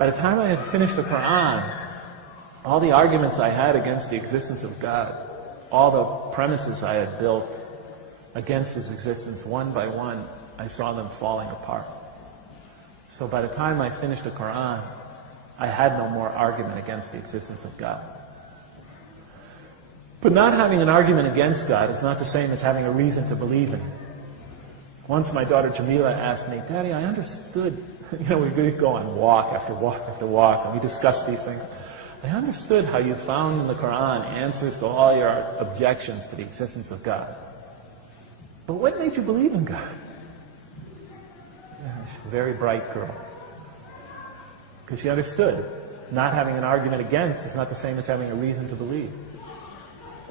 By the time I had finished the Qur'an, all the arguments I had against the existence of God, all the premises I had built against His existence, one by one, I saw them falling apart. So by the time I finished the Qur'an, I had no more argument against the existence of God. But not having an argument against God is not the same as having a reason to believe in Him. Once my daughter Jamila asked me, "Daddy, I understood," we go on walk after walk after walk, and we discuss these things. "I understood how you found in the Qur'an answers to all your objections to the existence of God. But what made you believe in God?" She's a very bright girl. Because she understood not having an argument against is not the same as having a reason to believe.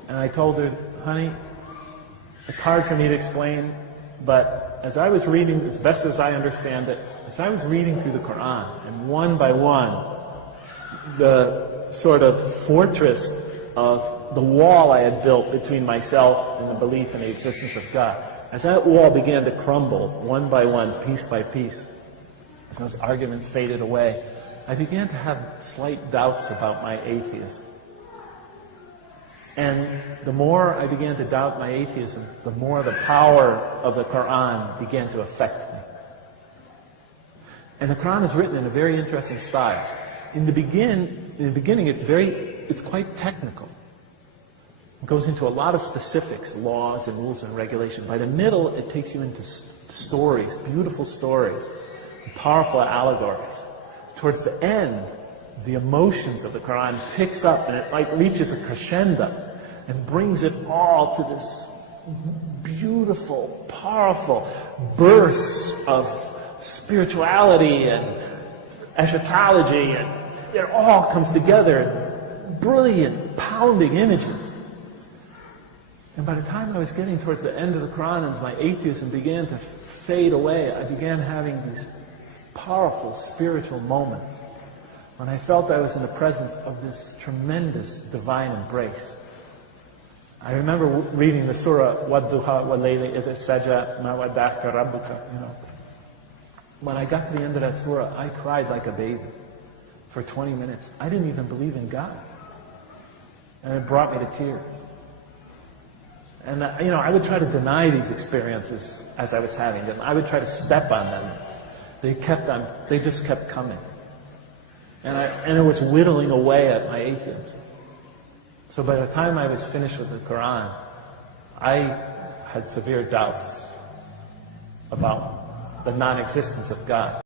And I told her, "Honey, it's hard for me to explain, but as I was reading, as best as I understand it, as I was reading through the Qur'an, and one by one, the sort of fortress of the wall I had built between myself and the belief in the existence of God, as that wall began to crumble, one by one, piece by piece, as those arguments faded away, I began to have slight doubts about my atheism. And the more I began to doubt my atheism, the more the power of the Qur'an began to affect me. And the Qur'an is written in a very interesting style. In the beginning, it's quite technical. It goes into a lot of specifics, laws and rules and regulations. By the middle, it takes you into stories, beautiful stories, powerful allegories. Towards the end, the emotions of the Qur'an picks up and it reaches a crescendo and brings it all to this beautiful, powerful bursts of spirituality and eschatology, and it all comes together in brilliant, pounding images. And by the time I was getting towards the end of the Qur'an, as my atheism began to fade away, I began having these powerful spiritual moments when I felt I was in the presence of this tremendous divine embrace. I remember reading the surah, وَالضُّحَى وَاللَّيْلِ إِذَا سَجَى مَا وَدَّعَكَ رَبُّكَ. When I got to the end of that surah, I cried like a baby for 20 minutes. I didn't even believe in God. And it brought me to tears. And I would try to deny these experiences as I was having them. I would try to step on them. They just kept coming. And it was whittling away at my atheism. So by the time I was finished with the Qur'an, I had severe doubts about the non-existence of God.